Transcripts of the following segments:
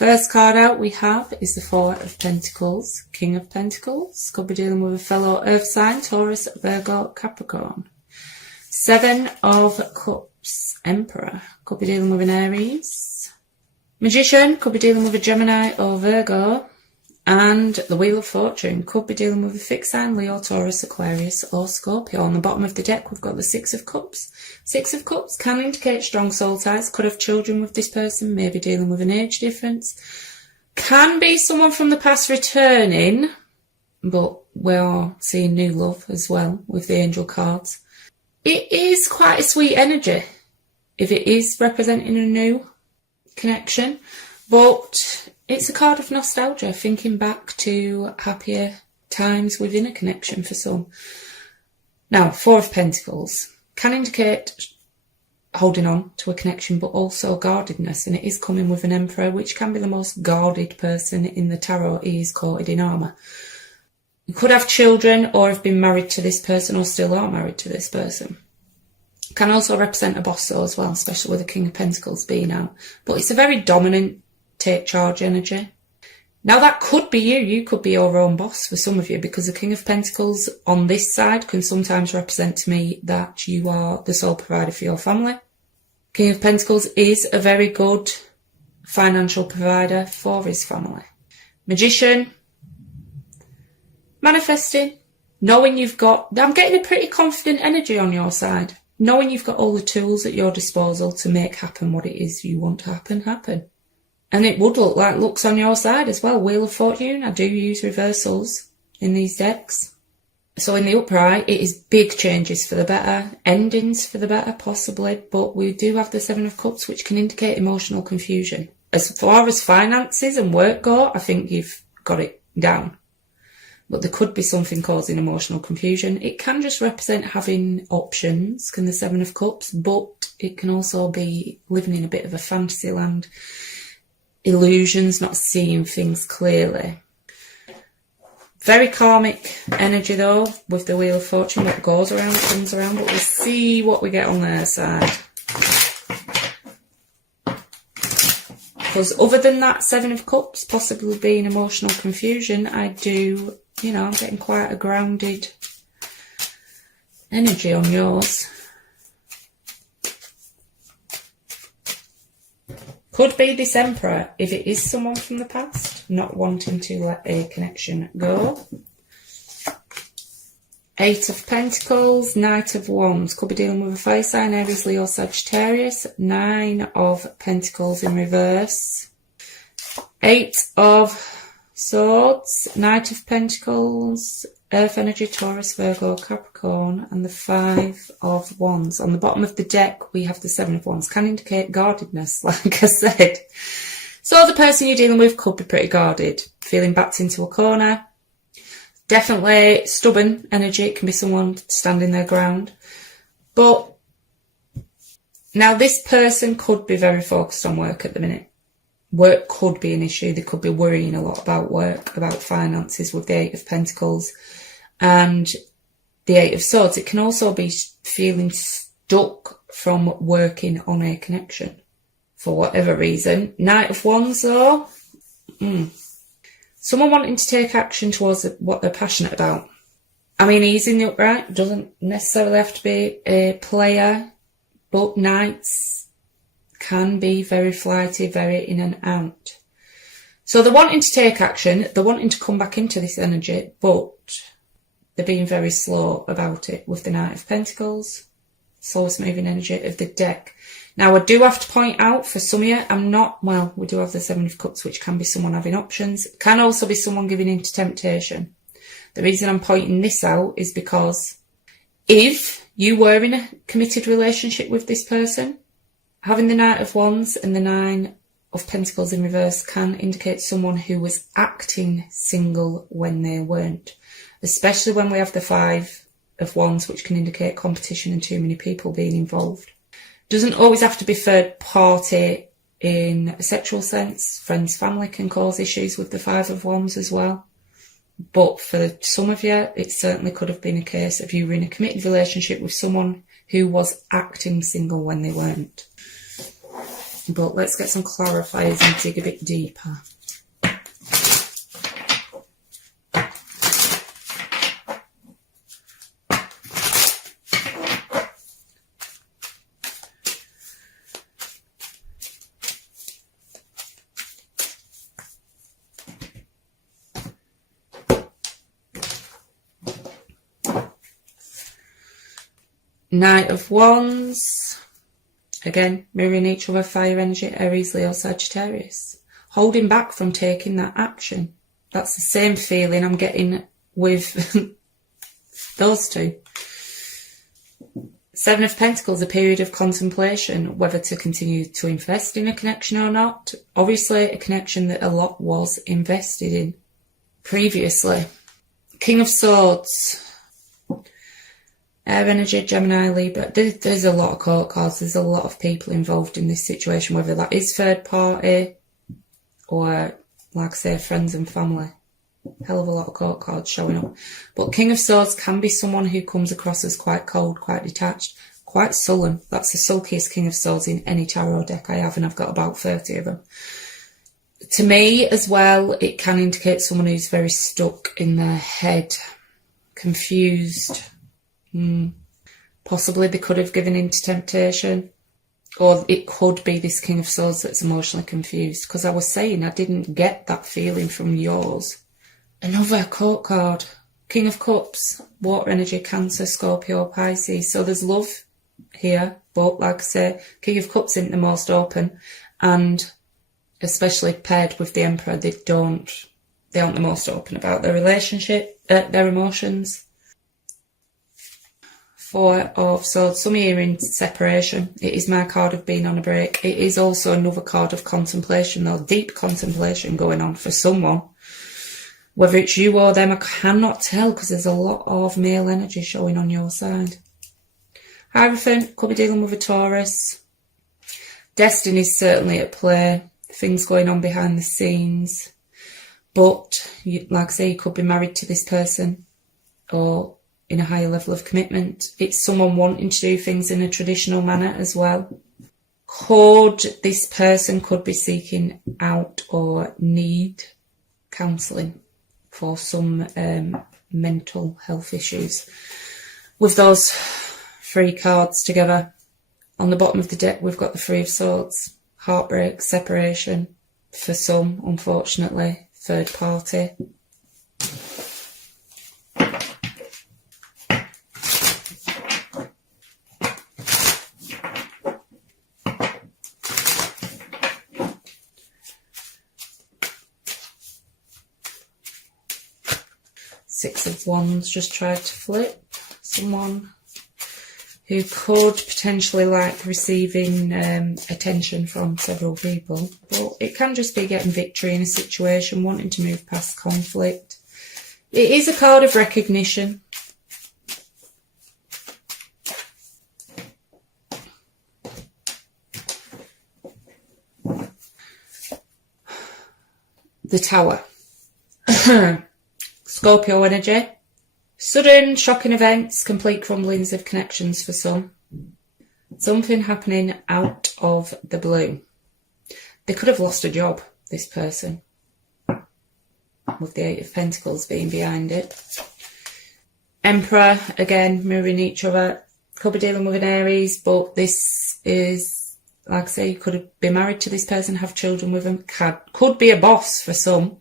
First card out we have is the Four of Pentacles, King of Pentacles. Could be dealing with a fellow earth sign, Taurus, Virgo, Capricorn. Seven of Cups, Emperor. Could be dealing with an Aries. Magician. Could be dealing with a Gemini or Virgo. And the Wheel of Fortune. Could be dealing with a fixed sign, Leo, Taurus, Aquarius or Scorpio. On the bottom of the deck we've got the Six of Cups. Six of Cups can indicate strong soul ties. Could have children with this person, maybe dealing with an age difference. Can be someone from the past returning, but we are seeing new love as well with the angel cards. It is quite a sweet energy if it is representing a new connection, but it's a card of nostalgia, thinking back to happier times within a connection for some. Now, Four of Pentacles can indicate holding on to a connection, but also guardedness, and it is coming with an Emperor, which can be the most guarded person in the tarot. He is coated in armour. You could have children or have been married to this person or still are married to this person. Can also represent a boss though as well, especially with the King of Pentacles being out. But it's a very dominant take charge energy. Now that could be you. You could be your own boss for some of you, because the King of Pentacles on this side can sometimes represent to me that you are the sole provider for your family. King of Pentacles is a very good financial provider for his family. Magician. Manifesting. Knowing you've got, I'm getting a pretty confident energy on your side. Knowing you've got all the tools at your disposal to make happen what it is you want to happen. And it would look like luck's on your side as well. Wheel of Fortune, I do use reversals in these decks. So in the upright, it is big changes for the better, endings for the better possibly, but we do have the Seven of Cups, which can indicate emotional confusion. As far as finances and work go, I think you've got it down. But there could be something causing emotional confusion. It can just represent having options, can the Seven of Cups, but it can also be living in a bit of a fantasy land. Illusions, not seeing things clearly. Very karmic energy though, with the Wheel of Fortune. What goes around comes around, but we'll see what we get on their side. Because other than that Seven of Cups possibly being emotional confusion, I do, I'm getting quite a grounded energy on yours. Could be this Emperor, if it is someone from the past, not wanting to let a connection go. Eight of Pentacles, Knight of Wands. Could be dealing with a fire sign, Aries, Leo, Sagittarius. Nine of Pentacles in reverse. Eight of Swords, Knight of Pentacles, Earth energy, Taurus, Virgo, Capricorn, and the Five of Wands. On the bottom of the deck, we have the Seven of Wands. Can indicate guardedness, like I said. So the person you're dealing with could be pretty guarded, feeling backed into a corner. Definitely stubborn energy. It can be someone standing their ground. But now this person could be very focused on work at the minute. Work could be an issue. They could be worrying a lot about work, about finances with the Eight of Pentacles and the Eight of Swords. It can also be feeling stuck from working on a connection for whatever reason. Knight of Wands though, someone wanting to take action towards what they're passionate about. I mean, he's in the upright, doesn't necessarily have to be a player, but Knights can be very flighty, very in and out. So they're wanting to take action, they're wanting to come back into this energy, but they're being very slow about it with the Knight of Pentacles, slowest moving energy of the deck. Now, I do have to point out for some of you, we do have the Seven of Cups, which can be someone having options. It can also be someone giving in to temptation. The reason I'm pointing this out is because if you were in a committed relationship with this person, having the Knight of Wands and the Nine of Pentacles in reverse can indicate someone who was acting single when they weren't. Especially when we have the Five of Wands, which can indicate competition and too many people being involved. Doesn't always have to be third party in a sexual sense. Friends, family can cause issues with the Five of Wands as well. But for some of you, it certainly could have been a case of you were in a committed relationship with someone who was acting single when they weren't. But let's get some clarifiers and dig a bit deeper. Knight of Wands, again, mirroring each other, fire energy, Aries, Leo, Sagittarius. Holding back from taking that action. That's the same feeling I'm getting with those two. Seven of Pentacles, a period of contemplation, whether to continue to invest in a connection or not. Obviously, a connection that a lot was invested in previously. King of Swords. Air energy, Gemini, Libra. There's a lot of court cards. There's a lot of people involved in this situation, whether that is third party or, like I say, friends and family. Hell of a lot of court cards showing up. But King of Swords can be someone who comes across as quite cold, quite detached, quite sullen. That's the sulkiest King of Swords in any tarot deck I have, and I've got about 30 of them. To me, as well, it can indicate someone who's very stuck in their head, confused. Possibly they could have given into temptation, or it could be this King of Swords that's emotionally confused, because I was saying I didn't get that feeling from yours. Another court card, King of Cups, water energy, Cancer, Scorpio, Pisces. So there's love here, but like I say, King of Cups isn't the most open, and especially paired with the Emperor, they aren't the most open about their relationship, their emotions. Four of Swords, some here in separation. It is my card of being on a break. It is also another card of contemplation, though, deep contemplation going on for someone. Whether it's you or them, I cannot tell, because there's a lot of male energy showing on your side. Hierophant, could be dealing with a Taurus. Destiny's certainly at play. Things going on behind the scenes. But, like I say, you could be married to this person, or in a higher level of commitment. It's someone wanting to do things in a traditional manner as well. This person could be seeking out or need counselling for some mental health issues. With those three cards together, on the bottom of the deck we've got the Three of Swords, heartbreak, separation, for some, unfortunately, third party. Six of Wands, just tried to flip. Someone who could potentially like receiving attention from several people, but it can just be getting victory in a situation, wanting to move past conflict. It is a card of recognition. The Tower. Scorpio energy. Sudden, shocking events, complete crumblings of connections for some. Something happening out of the blue. They could have lost a job, this person, with the Eight of Pentacles being behind it. Emperor, again, mirroring each other. Could be dealing with an Aries, but this is, like I say, you could be married to this person, have children with them. Could be a boss for some,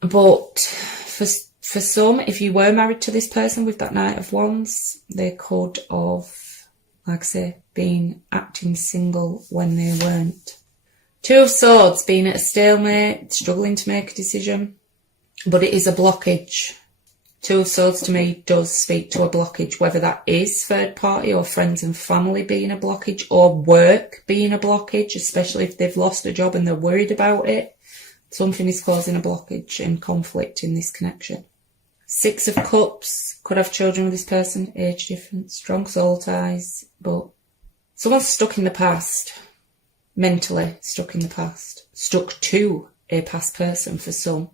but for some, if you were married to this person with that Knight of Wands, they could have, like I say, been acting single when they weren't. Two of Swords, being at a stalemate, struggling to make a decision, but it is a blockage. Two of Swords to me does speak to a blockage, whether that is third party or friends and family being a blockage, or work being a blockage, especially if they've lost a job and they're worried about it. Something is causing a blockage and conflict in this connection. Six of Cups, could have children with this person, age difference, strong soul ties, but someone's stuck in the past, mentally stuck in the past, stuck to a past person for some.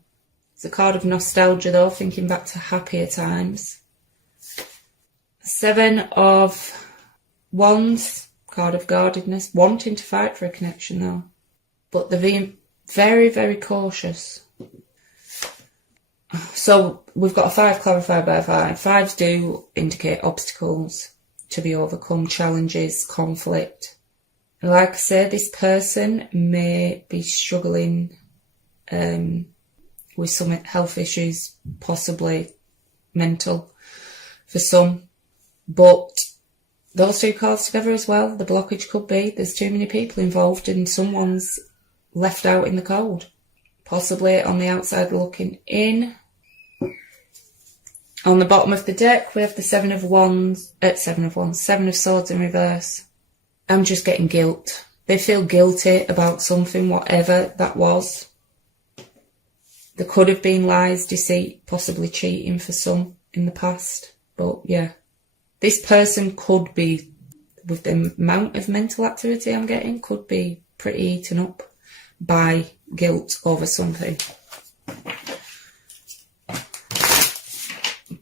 It's a card of nostalgia though, thinking back to happier times. Seven of Wands, card of guardedness, wanting to fight for a connection though. But they're being very, very cautious. So we've got a 5 clarified by 5. 5s do indicate obstacles to be overcome, challenges, conflict. And like I said, this person may be struggling with some health issues, possibly mental for some. But those 2 cards together as well, the blockage could be there's too many people involved and someone's left out in the cold. Possibly on the outside looking in. On the bottom of the deck, we have the 7 of Swords in reverse. I'm just getting guilt. They feel guilty about something, whatever that was. There could have been lies, deceit, possibly cheating for some in the past. But yeah, this person could be, with the amount of mental activity I'm getting, could be pretty eaten up by guilt over something.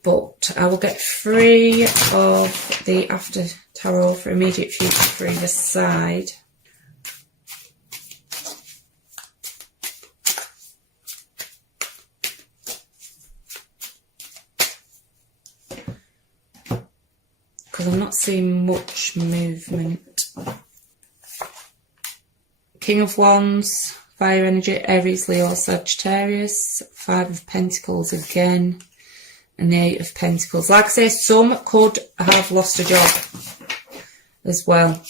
But I will get 3 of the After Tarot for immediate future for either side. Because I'm not seeing much movement. King of Wands, Fire Energy, Aries, Leo, Sagittarius. 5 of Pentacles again. And the 8 of Pentacles. Like I say, some could have lost a job as well.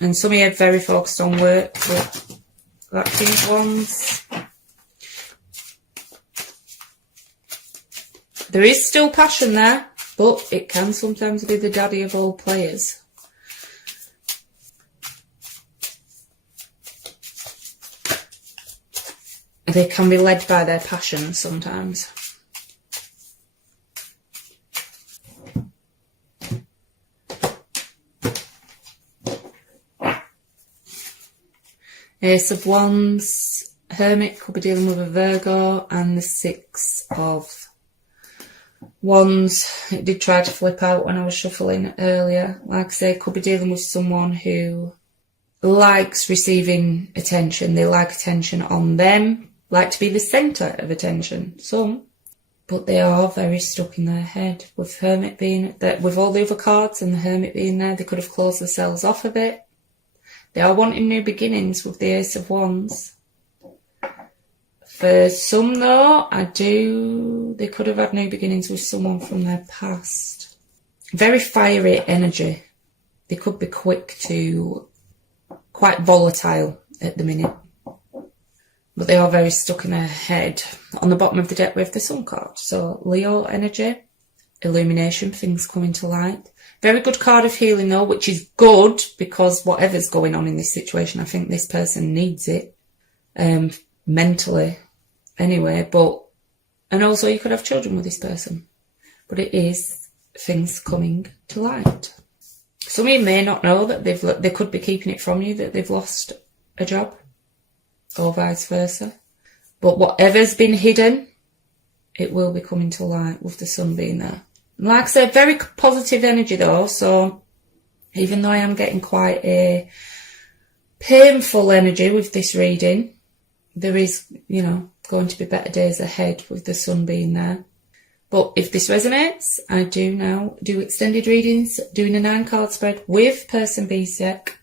And some of you are very focused on work, but that King of Wands. There is still passion there, but it can sometimes be the daddy of all players. They can be led by their passion sometimes. Ace of Wands, Hermit could be dealing with a Virgo, and the 6 of Wands. It did try to flip out when I was shuffling earlier. Like I say, could be dealing with someone who likes receiving attention. They like attention on them. Like to be the centre of attention, some, but they are very stuck in their head. With Hermit being there, with all the other cards and the Hermit being there, they could have closed themselves off a bit. They are wanting new beginnings with the Ace of Wands. For some though, they could have had new beginnings with someone from their past. Very fiery energy. They could be quite volatile at the minute. But they are very stuck in their head. On the bottom of the deck we have the Sun card. So Leo energy, illumination, things coming to light. Very good card of healing though, which is good because whatever's going on in this situation, I think this person needs it mentally anyway. And also you could have children with this person. But it is things coming to light. Some of you may not know that they could be keeping it from you, that they've lost a job. Or vice versa. But whatever's been hidden, it will be coming to light with the Sun being there. And like I said, very positive energy though, so even though I am getting quite a painful energy with this reading, there is, going to be better days ahead with the Sun being there. But if this resonates, I do now do extended readings, doing a 9-card spread with person B's deck.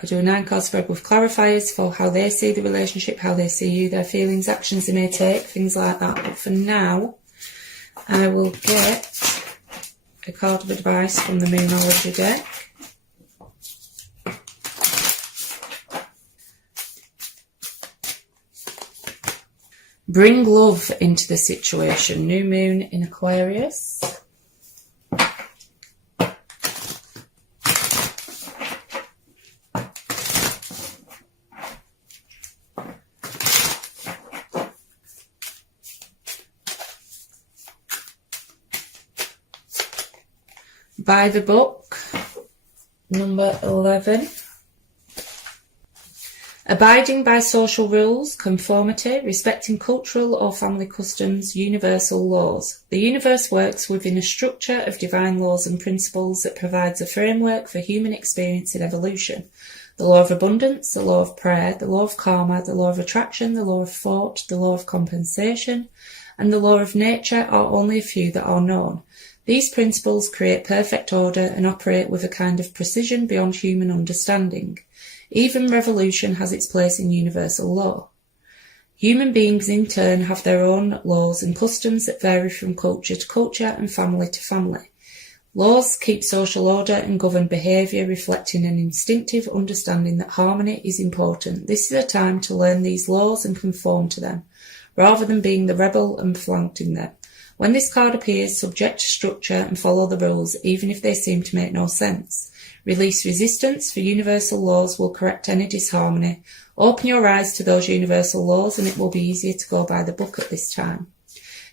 I do a 9-card spread with clarifiers for how they see the relationship, how they see you, their feelings, actions they may take, things like that. But for now, I will get a card of advice from the Moonology deck. Bring love into the situation. New moon in Aquarius. By the book, number 11. A Abiding by social rules, conformity, respecting cultural or family customs, universal laws. The universe works within a structure of divine laws and principles that provides a framework for human experience and evolution. The law of abundance, the law of prayer, the law of karma, the law of attraction, the law of thought, the law of compensation, and the law of nature are only a few that are known. These principles create perfect order and operate with a kind of precision beyond human understanding. Even revolution has its place in universal law. Human beings in turn have their own laws and customs that vary from culture to culture and family to family. Laws keep social order and govern behaviour, reflecting an instinctive understanding that harmony is important. This is a time to learn these laws and conform to them, rather than being the rebel and flaunting them. When this card appears, subject to structure and follow the rules, even if they seem to make no sense. Release resistance, for universal laws will correct any disharmony. Open your eyes to those universal laws and it will be easier to go by the book at this time.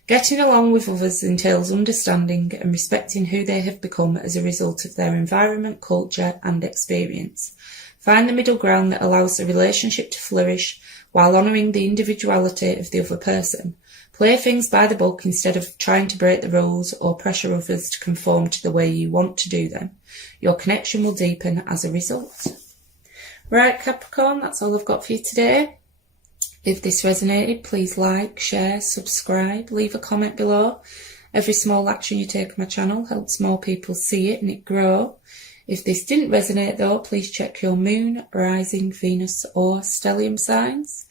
Getting along with others entails understanding and respecting who they have become as a result of their environment, culture and experience. Find the middle ground that allows the relationship to flourish while honouring the individuality of the other person. Play things by the book instead of trying to break the rules or pressure others to conform to the way you want to do them. Your connection will deepen as a result. Right, Capricorn, that's all I've got for you today. If this resonated, please like, share, subscribe, leave a comment below. Every small action you take on my channel helps more people see it and it grow. If this didn't resonate though, please check your moon, rising, Venus or stellium signs.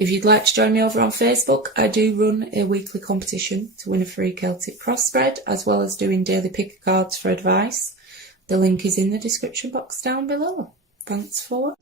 If you'd like to join me over on Facebook, I do run a weekly competition to win a free Celtic cross spread, as well as doing daily pick cards for advice. The link is in the description box down below. Thanks for